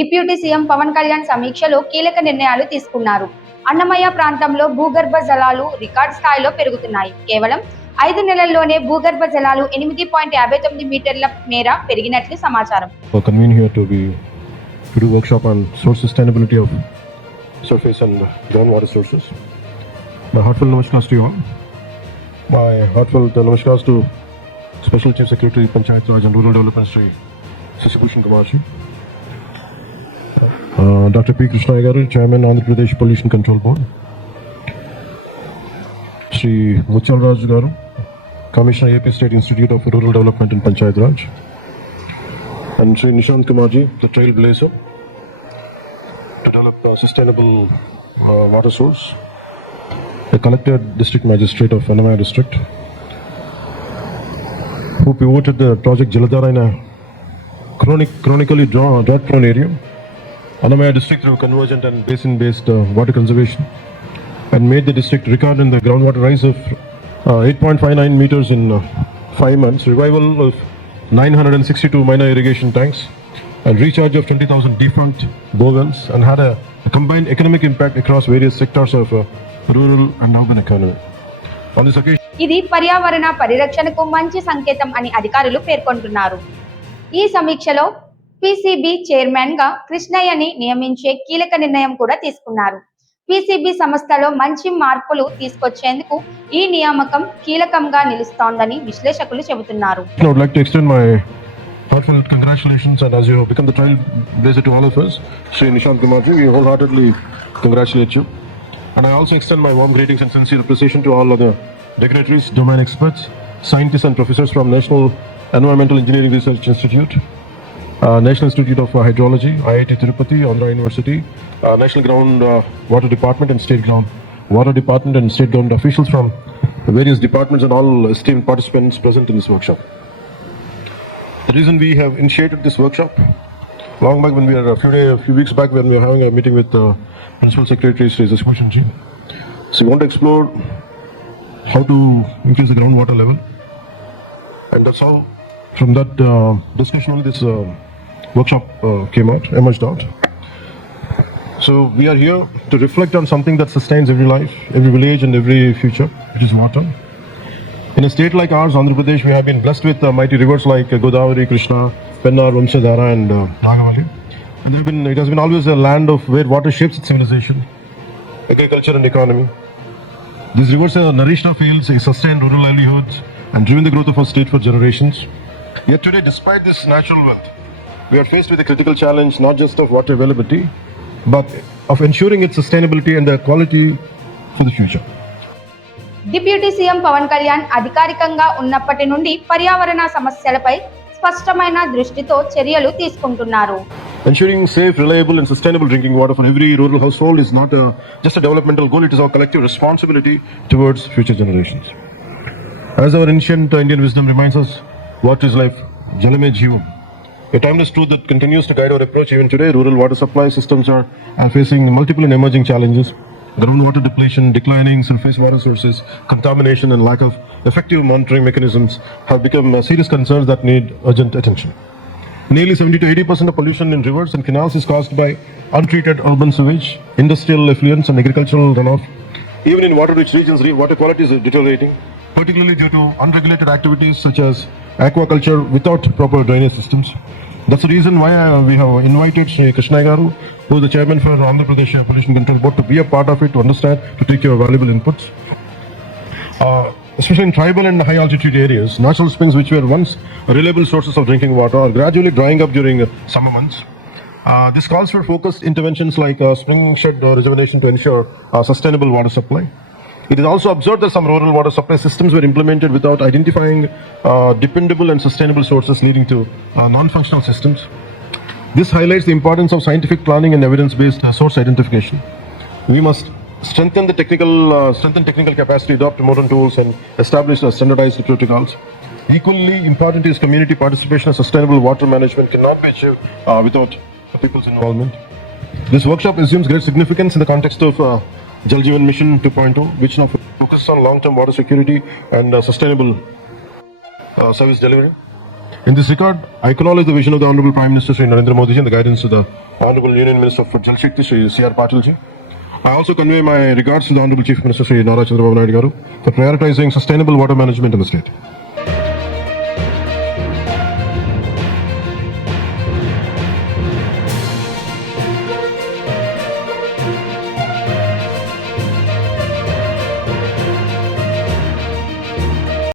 Deputy CM Pawan Kalyan సమీక్షలో కీలక నిర్ణయాలు తీసుకున్నారు. అన్నమయ్య ప్రాంతంలో భూగర్భ జలాలు రికార్డ్ స్థాయిలో పెరుగుతున్నాయి. కేవలం 5 నెలల్లోనే భూగర్భ జలాలు 8.59 మీటర్ల మేర పెరిగినట్లు సమాచారం. To do workshop on source sustainability of surface and groundwater sources. My heartfelt namaskars to you all. My heartfelt namaskars to Special Chief Secretary Panchayat Raj and Rural Development Sri Sasibhushan Kumar Ji, Dr. P. Krishna Garu, Chairman Andhra Pradesh Pollution Control Board, Sri Muchal Raj Garu, Commissioner AP State Institute of Rural Development in Panchayat Raj, and Sri Nishant Kumar Ji, the trailblazer to develop a sustainable water source, the Collector District Magistrate of Annamaya District, who pivoted the project Jaladhara in a chronically drought-prone area, Annamaya District through convergent and basin-based water conservation, and made the district record in the groundwater rise of 8.59 meters in 5 months, revival of 962 minor irrigation tanks, and recharge of 20,000 defunct bowels, and had a combined economic impact across various sectors of rural and urban economy. On this occasion, ఇది పర్యావరణ పరిరక్షణకు మంచి సంకేతం అని అధికారులు పేర్కొంటున్నారు. ఈ సమీక్షలో పీసీబీ చైర్మన్ గా కృష్ణయ్యని నియమించే కీలక నిర్ణయం కూడా తీసుకున్నారు. పీసీబీ సంస్థలో మంచి మార్పులు తీసుకొచ్చేందుకు ఈ నియామకం కీలకంగా నిలుస్తోందని విశ్లేషకులు చెబుతున్నారు. I would like to extend my heartfelt congratulations, and as you have become the trailblazer to all of us, Sri Nishant Kumar Ji, we wholeheartedly congratulate you. And I also extend my warm greetings and sincere appreciation to all other dignitaries, domain experts, scientists and professors from National Environmental Engineering Research Institute, National Institute of Hydrology, IIT Tirupati, Andhra University, National Ground Water Department and State Ground Water Department and State Ground officials from various departments, and all esteemed participants present in this workshop. The reason we have initiated this workshop, long back when we were a few weeks back when we were having a meeting with Principal Secretary Sri Sasibhushan Ji, so we want to explore how to increase the groundwater level, and that's how from that discussion only this workshop emerged out. So we are here to reflect on something that sustains every life, every village and every future, which is water. In a state like ours, Andhra Pradesh, we have been blessed with mighty rivers like Godavari, Krishna, Pennar, Vamshadhara and Nagavali. And it has been always a land of where water shapes its civilization, agriculture and economy. These rivers have nourished our fields, sustained rural livelihoods, and driven the growth of our state for generations. Yet today, despite this natural wealth, we are faced with a critical challenge, not just of water availability, but of ensuring its sustainability and the quality for the future. Deputy CM Pawan Kalyan అధికారికంగా ఉన్నప్పటి నుండి పర్యావరణ సమస్యలపై స్పష్టమైన దృష్టితో చర్యలు తీసుకుంటున్నారు. Ensuring safe, reliable and sustainable drinking water for every rural household is not just a developmental goal, it is our collective responsibility towards future generations. As our ancient Indian wisdom reminds us, water is life, Jalame Jeevam. A timeless truth that continues to guide our approach even today. Rural water supply systems are facing multiple and emerging challenges. Groundwater depletion, declining surface water sources, contamination and lack of effective monitoring mechanisms have become serious concerns that need urgent attention. Nearly 70 to 80% of pollution in rivers and canals is caused by untreated urban sewage, industrial effluents and agricultural runoff. Even in water-rich regions, water quality is deteriorating, particularly due to unregulated activities such as aquaculture without proper drainage systems. That's the reason why we have invited Sri Krishna Garu, who is the chairman for Andhra Pradesh Pollution Control Board, to be a part of it, to understand, to take your valuable inputs. Especially in tribal and high altitude areas, natural springs which were once reliable sources of drinking water are gradually drying up during summer months. This calls for focused interventions like spring shed rejuvenation to ensure sustainable water supply. It is also observed that some rural water supply systems were implemented without identifying dependable and sustainable sources, leading to non-functional systems. This highlights the importance of scientific planning and evidence-based source identification. We must strengthen technical capacity, adopt modern tools, and establish standardized protocols. Equally important is community participation, and sustainable water management cannot be achieved without people's involvement. This workshop assumes great significance in the context of Jal Jeevan Mission 2.0, which now focuses on long-term water security and sustainable service delivery. In this regard, I acknowledge the vision of the Honorable Prime Minister Shri Narendra Modi ji and the guidance of the Honorable Union Minister for Jal Shakti Shri C.R. Patil ji. I also convey my regards to the Honorable Chief Minister Shri Nara Chandrababu Naidu garu for prioritizing sustainable water management in the state.